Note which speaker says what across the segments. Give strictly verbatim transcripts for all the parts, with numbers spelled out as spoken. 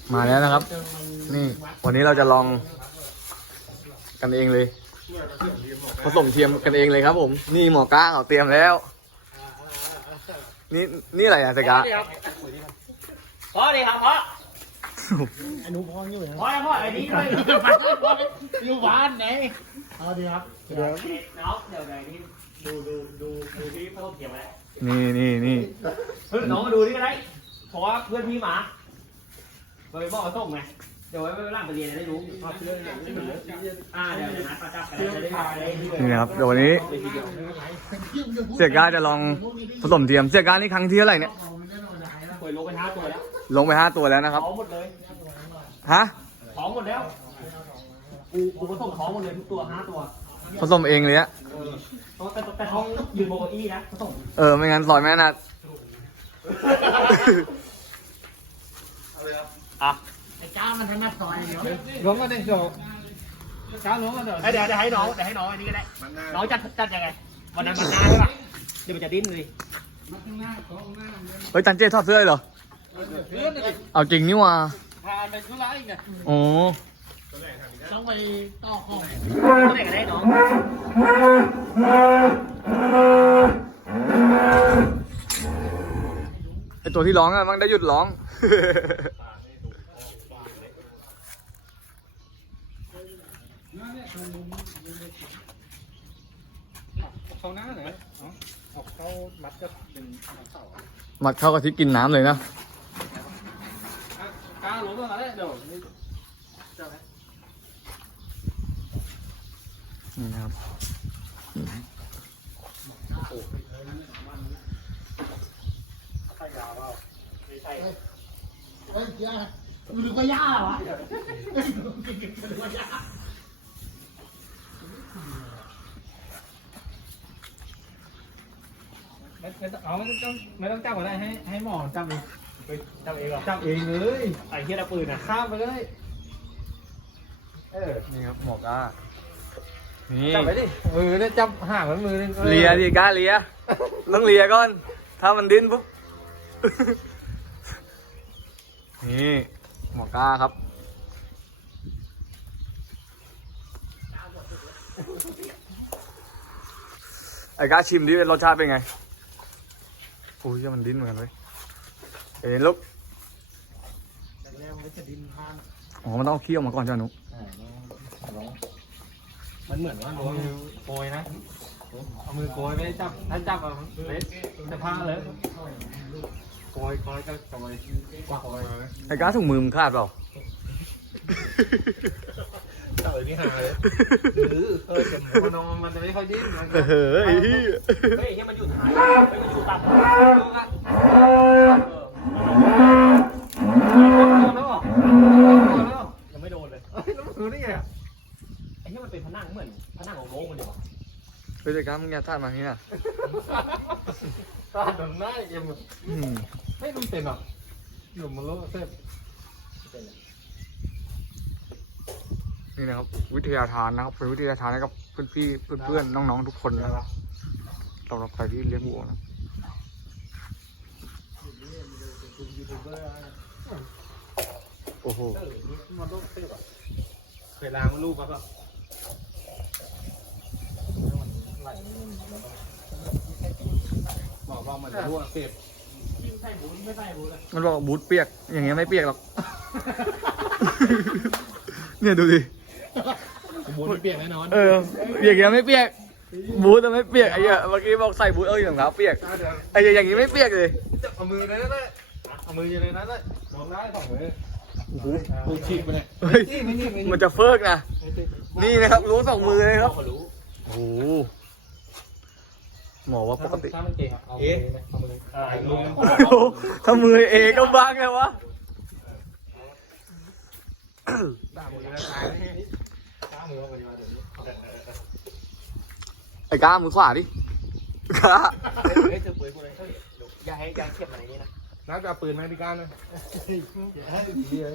Speaker 1: มาแล้วนะครับนี่วันนี้เราจะลองกันเองเลยผสมเทียมกันเองเลยครับผมนี่หมอก้าเขาเตรียมแล้วนี่นี่อะไรอะเสกา
Speaker 2: พ่อดีครับพ่อ
Speaker 3: ไอ้หนูพองอยู่นะ
Speaker 2: พ่อพ่อไอ้นี่ด้วย
Speaker 3: อยู่บ้านไหนเอาดีครับเดี๋ยว
Speaker 2: น้องเดี๋ยวไหนนี่ดูดูดูดูที่พ่อเขียนไว้
Speaker 1: นี่นี่นี่
Speaker 2: เพื่อนน้องมาดูนี่ก็ได้เพราะว่าเพื่อนพี่หมาไปบอกเขาส่งไงเดี๋ยวไว้ไปร่างไปเรียนได้รู้อ่าเดี๋ยวนัดประจับกันจะได้ได้
Speaker 1: นี่นะครับเดี๋ยววันนี้เสกาจะลองผสมเทียมเสกานี่ครั้งที่เท่าไหร่เนี่ย
Speaker 2: ป่วยลงไปห้าตัวแล้ว
Speaker 1: ลงไปห้าตัวแล้วนะครับ
Speaker 2: ท้องหมดเลย
Speaker 1: ฮะ
Speaker 2: ท้องหมดแล้วกูกูก็ส่งท้องหมดเลยทุกตัวห้าตัว
Speaker 1: ผสมเองเลยอะ
Speaker 2: แต่แต่ท้องยืนบนเก้าอี้นะเขาส่ง
Speaker 1: เออไม่งั้นสอนแม่นัด
Speaker 2: อ่ะ
Speaker 3: ไอ้ก้ามันทำหน้าซอยเดี๋ยว
Speaker 2: ล้วงก็ได้เดี๋ยวช้าล้วงก็เดี๋ยวเดี๋ยวเดี๋ยวให้น้องเดี๋ยวให้น้องอันนี้ก็ได้น้องจัดจัดยังไงวันนั้นมันหน้าใช่ป่ะเดี๋ยวมันจะดิ้นเลย
Speaker 3: มาข้างหน้าของหน้า
Speaker 1: เฮ้ยจันเจ้ทอดเสื้อเลยเหรอ
Speaker 3: เพื่อนเลย
Speaker 1: เอาจริงนี่ว่า
Speaker 3: พาไปธุระอีกไง
Speaker 1: โอ้
Speaker 3: ต้องไปต่อของ
Speaker 2: ตัวไหนก็ได้น้อง
Speaker 1: ไอตัวที่ร้องอะมันได้หยุดร้อง
Speaker 3: เขาหน้าไหนออกเขามัดก็เป็นเสา
Speaker 1: มัดเข้ากับที่กินน้ำเลยนะ
Speaker 3: ก้าหลงตรงนั้นเดี๋ยวนี่
Speaker 1: นี่นะครับ
Speaker 2: ใส่ยาวเปล่าไม่ใช่
Speaker 3: เฮ้ยย่าหรือว่าย่าวะหรือว่าย่า ไม่ไม่ต้องเอาไม่ต้องไม่ต้องจับก็ได้ให้ให้หมอจับเอง
Speaker 2: ทำเองเหรอ
Speaker 3: จับเองเลย
Speaker 2: ไอ้เฮียตะปืนอ่ะ
Speaker 3: ข้ามไปเลยเออ
Speaker 1: นี่ครับหมอกอ่ะนี่
Speaker 3: จับไปดิมือเนี่ยจับห่างมันมือนึง
Speaker 1: เลียดิกล้าเลียต้องเลียก่อนถ้ามันดิ้นปุ๊บ นี่หมอกล้าครับไอ้กล้าชิมดิรสชาติเป็นไงโอ้ยมันดิ้นเหมือนกันเลยเอ็นลูก
Speaker 3: แล้วมันจะดินพาน
Speaker 1: อ๋อมันต้องเอาเคี่ยวมาก่อนจ้าหนู
Speaker 3: มันเหมือนว่ามือโกยนะเอามือโกยไม่ได้จับถ้าจับอะเละจะพาเลยโกยโกยก็โกยกว่าโกย
Speaker 1: ไอ้กล้าถุงมือมึงขาดเปล่า
Speaker 3: จับเลยนี่หาเลยหรือเออจะมันมันจะไม่ค่อยดิ้นมัน
Speaker 1: เฮ้ย
Speaker 2: เฮ้ยเฮียมันอยู่ท้ายไม่มันอยู่ต่ำดูกันยังไม่โดนเลย
Speaker 3: มือนี่ไง
Speaker 2: ไอ้เฮียมันเป็นผนังเหมือนผนังของโลกมันเดียว
Speaker 1: เฮ้ยไอ้กล้ามึงอย่าท่ามาอย่างนี้นะ
Speaker 3: ตาดำหน้าเอ็ม
Speaker 1: อืม
Speaker 3: ไม่ต้องเป็นหรอกหนุ่มมันโลเซฟ
Speaker 1: นี่นะครับวิทยาทานนะครับเป็นวิทยาทานให้กับเพื่อนพี่เพื่อนๆน้องๆทุกคนนะครับสำหรับใครที่เลี้ยงวัวนะ โอ้โห
Speaker 3: มันโลเซฟอ่ะเคยล้างลูกครับบอกว่ามันจะรั่วเสพ
Speaker 2: ใส่บูนไม่ใส่บูนเลย
Speaker 1: มันบอกบูทเปียก อย่างเงี้ยไม่เปียกหรอก เนี่ยดูดิ
Speaker 3: บูนเปียกแน่นอน
Speaker 1: เออ เปียกอย่างเงี้ยไม่เปียก บูทจะไม่เปียกไอ้เหี้ยเมื่อกี้บอกใส่บูทเอ้ยรองเท้าเปียก ไอ้เหี้ยอย่างงี้ไม่เปียกเลย
Speaker 3: เอามือในนั้นเลยเอามืออยู่ในนั้นเลยมองได้สองมือมือฉีกไปเนี่ย
Speaker 1: เฮ้ย
Speaker 3: ไม่นี่ไม่นี่
Speaker 1: มันจะเฟิกนะ นี่นะครับรู้สองมือเลยครับ
Speaker 2: รู้
Speaker 1: โอ้โหหมอว่าปกติ
Speaker 3: ถ้ามันเก่งอ่ะเอามือเอามือ
Speaker 2: อ่าลุง
Speaker 1: โอ้โหถ้ามือเอก็บ้างไงวะ
Speaker 3: ด่ามือแล้วตายด่ามือเอาไปดีกว่าเดี๋ยว
Speaker 1: ไอ้ก้ามือขวาดิก้า
Speaker 2: เฮ้ยจะปืนกูเลยเฮ้ยอย่าให้อย่าเก็บมันในนี้นะ
Speaker 3: น้าจะเอาปืนไหมพี่ก้านนะเดี๋ยว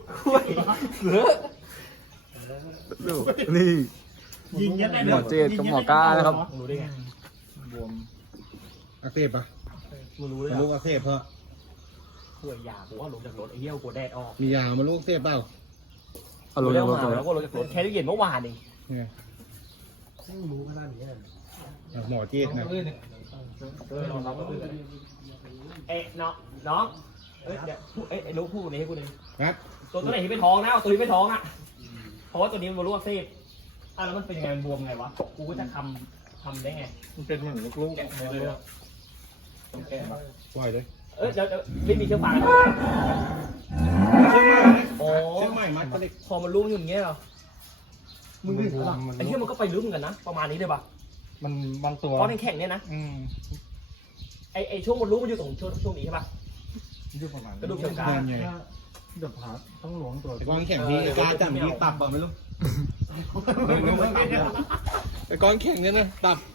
Speaker 1: ดูนี่
Speaker 3: ยิงยันได้
Speaker 1: หมอเจดกับหมอก้านะครับ
Speaker 2: รู้ได้ไง
Speaker 4: บวมอักเสบปะ
Speaker 2: มึงรู้เลย
Speaker 4: ลูกอักเสบเพราะ
Speaker 1: ม
Speaker 2: ช่วยยาผมว่าลงจากรถไอ้เหี้ยกลัวแดดออก
Speaker 4: มียามาลูกเสียบเปล่า
Speaker 1: เอาลง
Speaker 2: เร็ว
Speaker 1: รถ
Speaker 2: มา
Speaker 1: เลย
Speaker 2: แล้วก็ลงจากรถแค่ได้เย็นเมื่อวานเอง
Speaker 4: เนี่ย
Speaker 2: ไม่รู้ขนาดนี้เลย
Speaker 4: อ่ะหมอเจี๊ยบนะ
Speaker 3: เออลองรับก็คือ
Speaker 2: เอ๊ะน้องน้องเอ้ยเดี๋ยวพูดเอ้ยไอ้ลูกพูดนี้ให้กูหนึ่ง
Speaker 4: ครับ
Speaker 2: ตัวตัวไหนที่ไม่ท้องนะเอาตัวที่ไม่ท้องอ่ะเพราะว่าตัวนี้มันมาลวกเส้นอ่ะแล้วมันเป็นยังไงมันบวมไงวะกูก็จะทำทำได้ไง
Speaker 3: มันเป็นเหมือนลูกๆเลยเลยต้องแก้ปะ
Speaker 4: ปล่อยเลย
Speaker 2: เอ้ยเดี๋ยวเดี๋ยวไม่มีเชือกฟางนะโอ้
Speaker 4: เชือกใหม่มัดก็เล็ก
Speaker 2: พอมันลุ่มอยู่อย่างเงี้ยเหรอมึงนึกเหรอไอ้เหี้ยมันก็ไปลึกเหมือนกันนะประมาณนี้เลยป่ะ
Speaker 3: มันบางตัว
Speaker 2: ก้อนแข็งๆเนี่ยนะ
Speaker 3: อืม
Speaker 2: ไอ้ไอ้ช่วงมันลุ่มมันอยู่ตรงช่วงช่วงนี้ใช่ป่ะ
Speaker 3: ยุบประมาณ
Speaker 2: กระดูกเชิงกราน
Speaker 4: ไง
Speaker 3: เดือบผาต้องหลวงตัว
Speaker 4: ไอ้ก้อนแข็งที่กล้าจับที่ตับเปล่าไม่รู้ไอ้ก้อนแข็งเนี่ยนะตับ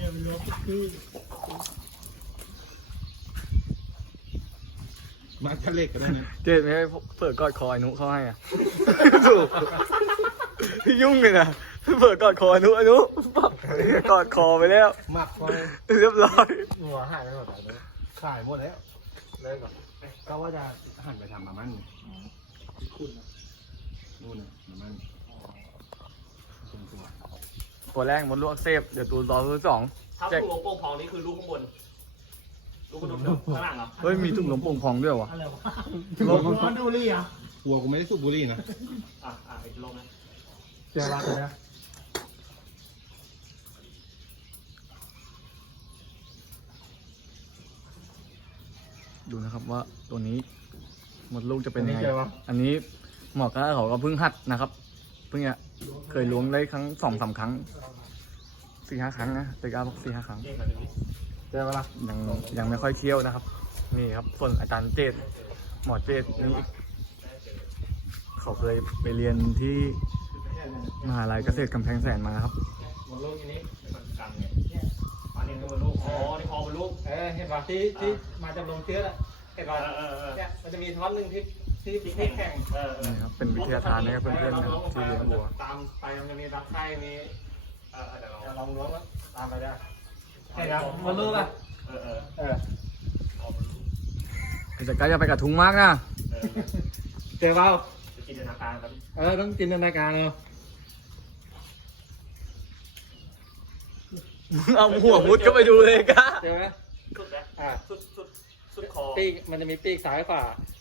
Speaker 4: มัดก็เล็กก็ได้นะ
Speaker 1: เจ๊ไม่ให้เปิดกอดคอไอ้นุเขาให้อ่ะ ถูกพี่ยุ่งเลยนะเปิดกอดคอไอ้นุไอ้นุปั๊บกอดคอไปแล้ว
Speaker 3: หมักไว้
Speaker 1: เรียบร้อย
Speaker 3: หัวหายไปหมดเลยขายหมดแล้วเลิกก่อนก็ว่าจะหันไปทำมามั่นที่คุณนะ
Speaker 4: นู่นน่ะมามัน
Speaker 1: ตัวแรกมดลูกอักเสบเดี๋ยวตัวต่อตัวที่สอง
Speaker 2: ถ้าลูกโป่งพองนี่คือลูกข้างบนลูกกระดูกข้างล่างเหรอ
Speaker 1: เฮ้ยมีถุงลมโป่งพองด้วยวะ
Speaker 2: อะไรวะ
Speaker 4: ลง
Speaker 2: ร้อนดูรี่อ่ะ
Speaker 4: หัวกูไม่ได้สูบบุหรี่นะ
Speaker 2: อ่ะอ่ะไอ้ลงนะ
Speaker 3: เจอรักเลยนะ
Speaker 1: ดูนะครับว่าตัวนี้มดลูกจะเป็นยังไงอันนี้หมอก็เขาก็เพิ่งหัดนะครับเพิ่งเนี่ยเคยล้วงได้ครั้งสองสามครั้งสี่ห้าครั้งนะแต่ก็บอกสี่ห้าครั้ง
Speaker 2: เจ๊กันดิ
Speaker 3: เจอปะล่ะ
Speaker 1: ยังยังไม่ค่อยเคี่ยวนะครับ นี่ครับส่วนอาจารย์เจตหมอเจตนี่เขาเคยไปเรียนที่มหาลัยเกษตรกำแพงแสนมาครับ
Speaker 2: มันลูกทีนี้มันกันเนี่ยอันนี้คือมันลูกอ๋อนี่พอมันลูก
Speaker 3: เออเห็นป่ะที่ที่มาจากโรงเชื้ออะเห็น
Speaker 2: เอ
Speaker 3: ป่ะ
Speaker 2: อเออเออ
Speaker 3: เนี่ยมันจะมีท่อนหนึ่งที่ที่
Speaker 2: ที่
Speaker 3: ที่
Speaker 2: แข็
Speaker 3: แข่
Speaker 2: ง
Speaker 3: ง
Speaker 2: เออเออ
Speaker 1: นี่ครับเป็นวิทยาทานให้กับเพื่อนๆนะครับที่เลี้ยงวัว
Speaker 3: ตามไปมันจะมีรักไข่มี
Speaker 2: เออเดี๋ยว
Speaker 3: ลองล้วงแล้วตามไปได้ใช่ครับมันรู้ป่ะ
Speaker 2: เออเออ
Speaker 3: เออ
Speaker 2: พอมันลูก
Speaker 1: แต่ก็อย่าไปกระทุ้งมากนะ
Speaker 2: เออ
Speaker 3: เจอเปล่า
Speaker 2: จะจินตนาการครับ
Speaker 3: เออต้องจินตนาการเอา
Speaker 1: เอาหัวมุดก็ไปดูเลยก้า
Speaker 3: เจอไหม
Speaker 2: สุดนะ
Speaker 3: อ่า
Speaker 2: สุดสุดสุดคอ
Speaker 3: ปีกมันจะมีปีกซ้ายขวา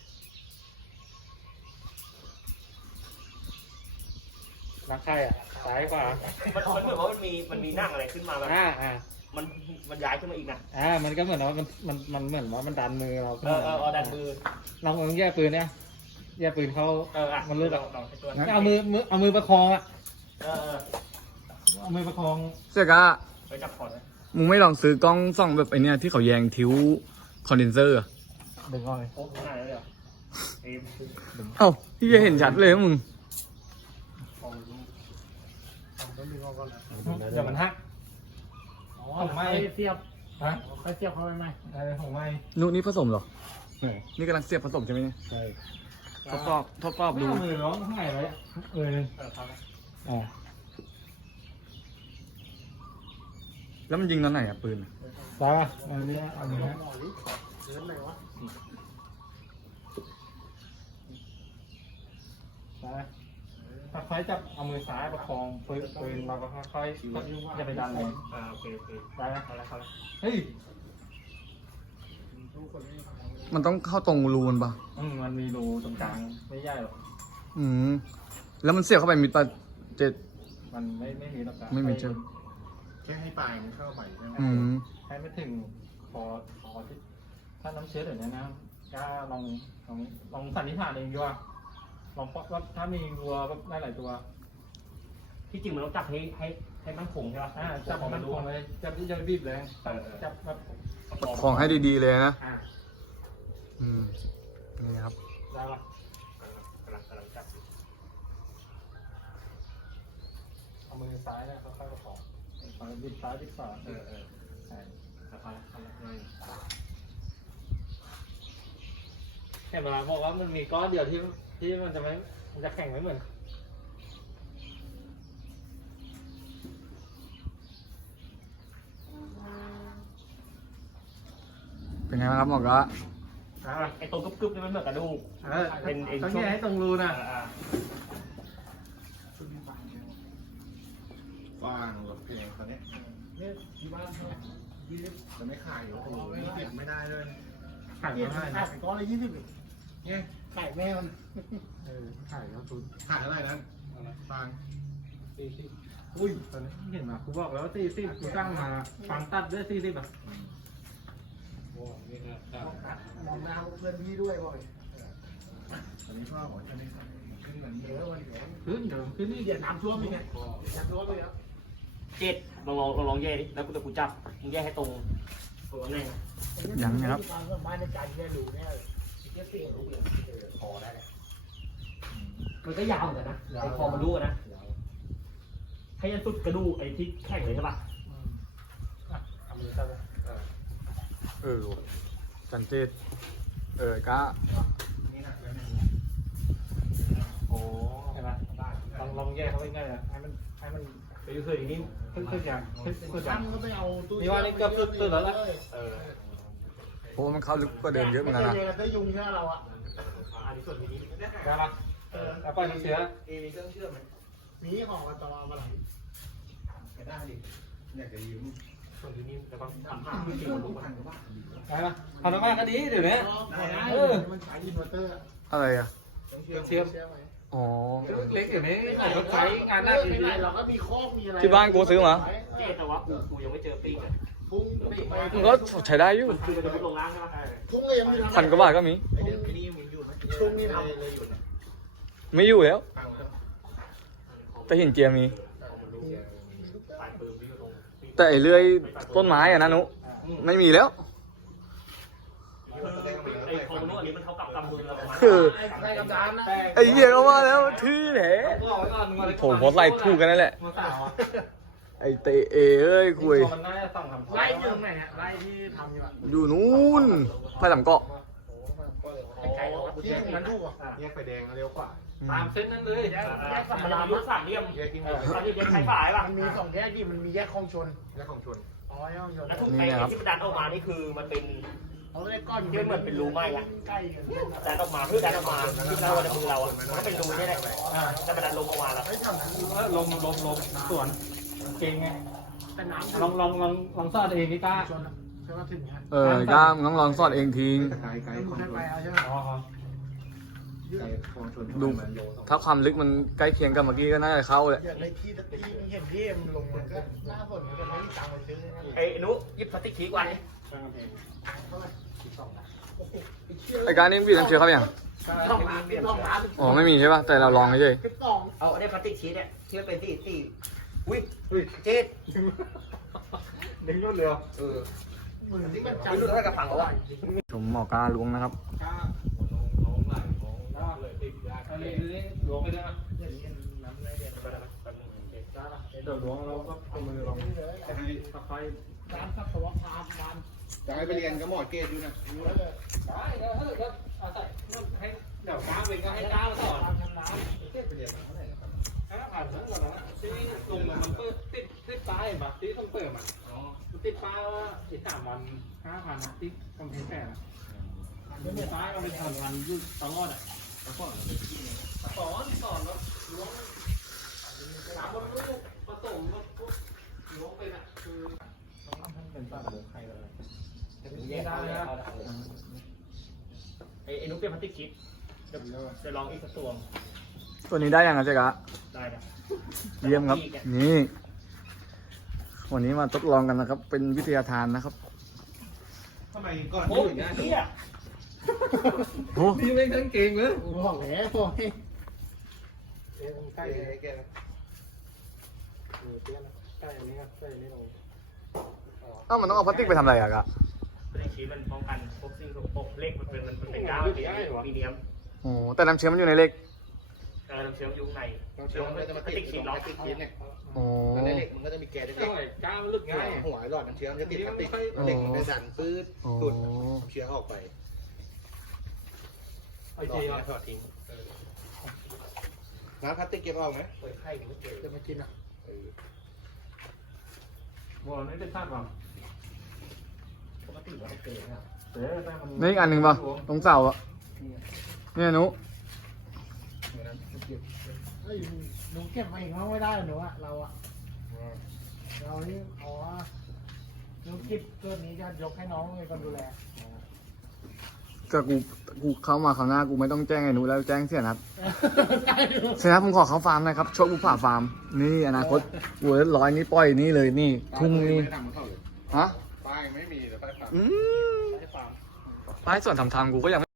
Speaker 3: รักไข่อ่ะซ้ายขวา
Speaker 2: มันมันเหมือนว่ามันมีมันมีนั่งอะไรขึ้นมาแบบ
Speaker 3: อ่าอ่า
Speaker 2: มันมันย้ายขึ้นมาอีกนะ
Speaker 3: อ่ามันก็เหมือนว่ามันมันมันเหมือนว่ามันดันมือเราขึ้
Speaker 2: เอน อ
Speaker 3: มา
Speaker 2: เออเอาดันมือ
Speaker 3: ลองลองแย่ปืนเนี่ยแย่ปืนเขา
Speaker 2: เอออ่ะ
Speaker 3: มันรู้
Speaker 2: ลองลองให้ตัว
Speaker 3: เอามือมือเอามือประคองอ่ะ
Speaker 2: เออเออ
Speaker 3: เอามือประคอง
Speaker 1: เสื้อก้า
Speaker 2: ไปจับคอนะ
Speaker 1: มึงไม่ลองซื้อกล้องส่องแบบไอเนี้ยที่เขาแยงทิ้วคอนเดนเซอร์อะ
Speaker 3: ดึงออกเลย
Speaker 2: โอ้ขนาดนั้นเลยเหรอเอ็ม
Speaker 1: เอ้าพี่จะเห็นชัดเลยว่ามึง
Speaker 3: เดี๋ยวมันหัก
Speaker 2: อ๋อ
Speaker 3: ผมไม่
Speaker 2: เสียบ
Speaker 3: ฮะ
Speaker 2: ไปเสียบเข้าไปไหม
Speaker 3: เออผมไม่
Speaker 1: นุนี่ผสมเหรอ
Speaker 4: ใช่
Speaker 1: นี่กำลังเสียบผสมใช่ไหมเนี่ย
Speaker 4: ใช่
Speaker 1: ทดสอบทดสอบ
Speaker 3: ไม่
Speaker 1: ดู
Speaker 3: เอามือร้องข้างในไว้เออ
Speaker 2: เออครับ
Speaker 3: อ่า
Speaker 1: แล้วมันยิงตอนไหนอะปืนอะ
Speaker 3: ได้ป่ะอันนี้อันนี้ฮะได้ถ้าใครจับเอามือซ้ายประคองปืนปืนเราก็ค่อยๆจะไปดันเลย
Speaker 2: อ่าโอเคโอเค
Speaker 3: ได้ไหม
Speaker 2: เอาละเอาละ
Speaker 3: เฮ้ย
Speaker 1: มันต้องเข้าตรงรูมันปะ
Speaker 3: อืมมันมีรูตรงกลางไม่ใหญ่หรอก
Speaker 1: อืมแล้วมันเสียบเข้าไปมิดปะเจ็ด
Speaker 3: มันไม่ไม่มีตรงกลาง
Speaker 1: ไม่มีเจอ
Speaker 4: แค่ให้ปลายมันเข้าไปใช่ไหม
Speaker 1: อืม
Speaker 3: ให้ไม่ถึงคอคอที่ถ้าน้ำเชื้อเดี๋ยวนี้นะกล้าลองลองลองสันนิษฐานเองดีกว่าลองเพราะว่าถ้ามีวัวแบบได้หลายตัว
Speaker 2: ที่จริงมันต้องจับให้ให้ให้มันคงใช่ป่ะ
Speaker 3: อ่าจับของมันคงเลยจับที่จะบีบแรง
Speaker 2: เออเออ
Speaker 3: จับแบบ
Speaker 1: ของให้ดีๆเลยนะ
Speaker 2: อ่า
Speaker 1: อืมนี่ครับ
Speaker 3: ได้ปะ
Speaker 2: กำลังกำลังจับ
Speaker 3: เอามือซ้ายนะค่อยๆประคองเอาบิดซ้ายบิดขวา
Speaker 2: เออเออ
Speaker 3: ใช่
Speaker 2: เอาละเอาละเอาละ
Speaker 3: เห็นเวลาบอกว่ามันมีก้อนเดียวที่ที่มันจะไม่มันจะแข็งไม่เหมือน
Speaker 1: เป็นไงบ้างครับหมอกะ
Speaker 3: อ่า
Speaker 2: ไอ้ตรงกึบๆนี่มันเหมือนกระดูก
Speaker 3: เออ
Speaker 2: เป็นเอ็น
Speaker 3: ต้อง
Speaker 2: ช่วง
Speaker 3: แย่ให้ตรงรูนะ
Speaker 2: อ่า
Speaker 4: ฟางรถเพลงเขาเนี้ยจะไม่ขายอยู่โอ้โหยี่สิบไม่ได้เลย
Speaker 3: ขายง่ายนะ
Speaker 5: ก้อนละยี่สิบ
Speaker 4: เนี่ย
Speaker 5: ไข่แม่มัน
Speaker 3: เออขายแล้วทุน
Speaker 4: ขายอะไรนั้นฟาง
Speaker 3: สี่สิบอุ้ยตอนนี้เห็นไหมกูบอกแล้วสี่สิบกูตั้งมาฟังตัดด้วยสี่สิบอ่ะ
Speaker 5: มองหน้าเพื่อนพี่ด้วยบ่อย
Speaker 4: ตอนนี้พ่อบอกจะไม่ขายขึ้นเงินเย
Speaker 5: เดี๋ย
Speaker 4: อะ
Speaker 5: ววันเดี๋ยว
Speaker 3: ขึ้นเดี๋ยวขึ้นนี่
Speaker 5: เดี๋ยวน้ำท่วมอีกเนี่ยน้ำท่วมเลยครับ
Speaker 2: เจ็ดลองลองลองลองแย่ดิแล้วกูจะกูจับมึงแย่ให้ตรงตัวแน่ง
Speaker 1: ยังนะครับ
Speaker 5: บ้านในการแค่รู้แน่เลยเจ๊เสียงรู้เลยคอได้เลย
Speaker 2: มันก็ยาวเหมือนกันนะไอ้คอมันรู้อะนะให้ยันสุดกระดูกไอ้ที่แข็งเลยใช่ปะ
Speaker 3: เอามือตัดเลย
Speaker 1: เออจันเจตเออก้า
Speaker 4: นี่หนักแล้วเนี่ย
Speaker 3: โอ้ใช่ไหมลองลองแยกเขาไปง่ายอ่ะให้มันให้มันไปอยู่ส่วนนี้ขึ้นขึ้นอย่างขึ้นขึ้นอย่าง
Speaker 5: ตั้งก็ไปเอาตู้
Speaker 3: นี่ว่านี่เกือบสุดสุดแล้วนะเออ
Speaker 1: โอ้มันเข้าลึกกว่าเดิมเยอะเหมือนกันนะ
Speaker 5: เจอได้ยุงใช่ไหมเราอ่ะ
Speaker 2: อันนี้ส่วนนี้
Speaker 3: ได้ปะเออแล้วปล่อยเชื้อ
Speaker 4: เอมีเครื่องเชื่อมไหม
Speaker 5: มีของกตมาหลัง
Speaker 4: ไม่ได้ดิอยากจะยืม
Speaker 3: ส่วนนี้แล้วก็
Speaker 2: ทำผ้า
Speaker 4: ไม่เกี่ยวกับพันกว่าบาท
Speaker 3: ได้ปะทำน้ำมันก็ดีเดี๋ยวนี้
Speaker 5: เออมันขายอินเวอร์เตอร์
Speaker 1: อะไรอ่ะ
Speaker 3: เครื่องเชื่อม
Speaker 1: อ๋อ
Speaker 3: เล็กเดี๋ยวนี้ออกรถไฟงานหน้าดี
Speaker 5: เราก็มีข้อมีอะไร
Speaker 1: ที่บ้านกูซื้อมา
Speaker 2: เจ๊แต่ว่ากูกูยังไม่เจอปีกเลย
Speaker 5: พุ่งไป
Speaker 1: มันก็ใช้ได้อยู่
Speaker 2: คือมันจะมุดลงล่างใช่ปะ
Speaker 5: พุ่งเลยยังไม่ทำ
Speaker 1: พันกว่าบาทก็มี
Speaker 4: ไอเดือนนี้ยังมีอยู่นะ
Speaker 5: ช่วงนี้ท
Speaker 4: เลยอยู่นะ
Speaker 1: ไม่อยู่แล้ว
Speaker 4: ฟังแล้ว
Speaker 1: แต่หินเจียมี
Speaker 2: ปลายปืนวิ่งลง
Speaker 1: แต่ไอ้เลื่อยต้นไม้อะนะนุไม่มีแล้ว
Speaker 2: ไอ้คอมโนอันนี้มันเท่ากับกำมือเราประมาณ
Speaker 1: คือ
Speaker 5: ำได้กำดานนะ
Speaker 1: ไอ้เหี้ยก็ว่าแล้วทื่อแหน
Speaker 3: บอกไว้ก่อน
Speaker 1: ผมพอใส่ถูกกันนั่นแหละ
Speaker 3: มาสาวอ่ะ
Speaker 1: ไอ้เตเอเอ้ยคุย
Speaker 3: มันน่าจะต้องทำ
Speaker 5: ไล่อยู่ตรงไหนฮะไล่ที่ทำอยู่อ่ะ
Speaker 1: อยู่นู้นพระสามเกาะ
Speaker 5: ไกลๆที่ตรงนั้นถูกอ่ะ
Speaker 4: แยกไฟแดงเร็วกว่า
Speaker 3: ตามเส้นนั้นเลย
Speaker 5: แยกแยก
Speaker 2: สั
Speaker 5: สั
Speaker 2: ม
Speaker 5: ม
Speaker 2: มา
Speaker 5: มา
Speaker 2: รา
Speaker 5: รา
Speaker 2: ยุ
Speaker 5: ม
Speaker 2: สามเหลี่ยม
Speaker 4: แยกกิน
Speaker 2: ตอนนี้ยังใช้ฝ่ายป่ะ
Speaker 5: มันมีสองแยกที่มันมีแยกคลองชน
Speaker 4: แยกของชน
Speaker 5: อ๋อแยกคลองชน
Speaker 2: แล้วทุกไอ้ที่มันดันออกมานี่คือมันเป็น
Speaker 5: เขาได้ก้อนอยู่
Speaker 2: ที่เหมือนเป็นรูไหม้อะ
Speaker 5: ใกล้กัน
Speaker 2: ดันออกมาเพื่อดันออกมาที่เราในมือเราอ่ะมันก็เป็นรูนี่แหละแต่มันดันลงออกมาแล้ว
Speaker 5: ไอ้ทำนั้น
Speaker 3: ลมลมลมสวนเก่งไง
Speaker 5: แต่น้ำ
Speaker 3: ลองลองลองลองสอดเองนี่ตา
Speaker 5: ชนใช่ไหมถึงฮะ
Speaker 1: เออกล้ามต้องลองสอดเองทิ้ง
Speaker 4: ไกลไกลของ
Speaker 5: ใช่
Speaker 4: ช
Speaker 5: ไป
Speaker 4: น
Speaker 5: เอาใช่ไหม
Speaker 3: อ๋อ
Speaker 4: ไกลของชน
Speaker 1: ดู ถ้าความลึกมันใกล้เคียงกับเมื่อกี้ก็น่าจะเข้าแหละ
Speaker 5: อยากได้ที่ที่เห็นที่มันลงมันก็หน้าฝนมันก็ไม่มีตังค์ไปซื้อนะ
Speaker 2: ไอ้นุยิบพลาสติกขีกวัน
Speaker 1: ไอ้การนี้บีบน้ำเชื้อเข้าไปยัง
Speaker 5: ต้องร้านต้องร้าน
Speaker 1: อ๋อไม่มีใช่ป่ะแต่เราลองเฉย
Speaker 5: สิบสอง
Speaker 2: เอาได้พลาสติกชีสเนี่ยที่มันเป็นที่ที่อุ้ยอุ้ยเจ็ด
Speaker 3: ดึงยอดเร็ว
Speaker 2: เออ
Speaker 5: หมื่นที่มัน
Speaker 2: ไม่รู้
Speaker 5: จำ
Speaker 2: เท่ากับผังเขาอ่ะ
Speaker 1: ๆผมหมอกาล้วงนะครับ
Speaker 3: อันนี้นี่ล้วงไม่ได้นะ
Speaker 5: อย่างนี้น้ำอะไรเด็ด
Speaker 3: เดี๋ยวล้วงเราก็เอามือลอง
Speaker 4: จะให้
Speaker 3: ค่อย
Speaker 5: ร้านสัตวพามร้าน
Speaker 4: จะให้ไปเรียนก็หมอเกตอยู่นะ
Speaker 3: ได้แล้วก็เอาใส่ให้เดี๋ยวก้าวเป็นก็ให้ก้าวสอน
Speaker 5: ร้านทำร้าน
Speaker 3: ถ้าผ่านนั้นก่อนนะที่ลงมันเปิดติดติดป้ายแบบที่ต้องเปิดอ่ะติดป้ายว่าอีกสามวันห้าพันที่กำแพงแสนแล้วมีป้ายเราไปทำวันยุ่งตลอดอ่ะสอนสอนแล้วล้วงสามวันลูกผสมล้วงไปน่ะคือต้องเป็นป้าหรือใครเลย
Speaker 2: แยกได้นะไอ้ไอ้นุเป็นพลาสติกชีสจะจะลองอีกสักตัว
Speaker 1: ตัวนี้ได้ยังไงเจ๊กะ
Speaker 2: ได้นะ
Speaker 1: เยี่ยมครับ นี่ วันนี้มาทดลองกันนะครับ เป็นวิทยาทานนะครับ
Speaker 4: ทำไมก่อน
Speaker 2: โอ้
Speaker 4: ที่
Speaker 2: ย
Speaker 4: อย่างเงี้ย
Speaker 2: เฮีย
Speaker 1: โอ้
Speaker 3: พี่ไม่ทั้งเก่งเลย
Speaker 5: บอกแล้วบอกให้
Speaker 3: ใกล้
Speaker 4: ใกล้แก
Speaker 3: เตี้ยนะใกล้อันนี้ครับใกล้อันนี้ลง
Speaker 1: เอ้ามันต้องเอาพลาสติกไปทำอะไรอะกะ
Speaker 2: พลาสติกชีสมันป้องกันพวกสิ่งสกปรกเหล็กมันเป็นมันเป็นกาวมีเดียม
Speaker 1: โอ้แต่น้ำเชื้อมันอยู่ในเหล็ก
Speaker 2: เออน้ำเชื้อมยุ่งใน
Speaker 4: ต้องเชื่อมมันจะมาติดติดล็อกติดชิ้นเนี่ย
Speaker 1: โอ้
Speaker 4: แล้วในเหล็กมันก็จะมีแกนเล็
Speaker 3: ก้าก วก้าวลึก
Speaker 4: ๆ
Speaker 3: ง่าย
Speaker 4: หัวหลอดน้ำเชื้อมันจะติดพลาสติกเหล็กมันจะดันปื๊ด
Speaker 1: โอ้
Speaker 4: ดูดน้ำเชื้อออกไป
Speaker 3: ไอ้
Speaker 4: หลอ
Speaker 3: จี
Speaker 4: ด
Speaker 3: อ่ะ
Speaker 4: ทอดทิ้งน้ำพลาสติกเก็บออกไหม
Speaker 2: เปิดไข่หรือไม่เจอ
Speaker 5: จะมากินอ่ะ
Speaker 3: บอลไม่เป็นท่าหรอ
Speaker 2: ปกติเราเจอนะ
Speaker 4: เออแต่มัน
Speaker 1: นี่อีกอันหนึ่งป่ะตรงเสาอ่ะเนี่ยหนุ
Speaker 5: เฮ้ยหนูเก็บมาอีกมั้งไม่ได้หนูอะเราอะเรานี่อ๋อหนูคิดตัวนี้จะยกให้น้องเป็นคนดูแล
Speaker 1: ก็กูกูเข้ามาคราวหน้ากูไม่ต้องแจ้งไอ้หนูแล้วแจ้งเสียนัด
Speaker 5: ได้ดู
Speaker 1: เสียนัดผมขอเข้าฟาร์มหนะครับโชคบุผ่าฟาร์มนี่อนาคตกูร้อยนี้ปล่อยนี่เลยนี่ทุ่งนี่
Speaker 4: ไม่ทำมันเข้าเลย
Speaker 1: ฮะ
Speaker 4: ป้ายไม่มีแต่ป้ายฝาก
Speaker 1: อืม
Speaker 3: ให้ฟัง
Speaker 1: ป้ายส่วนทำทำกูก็ยัง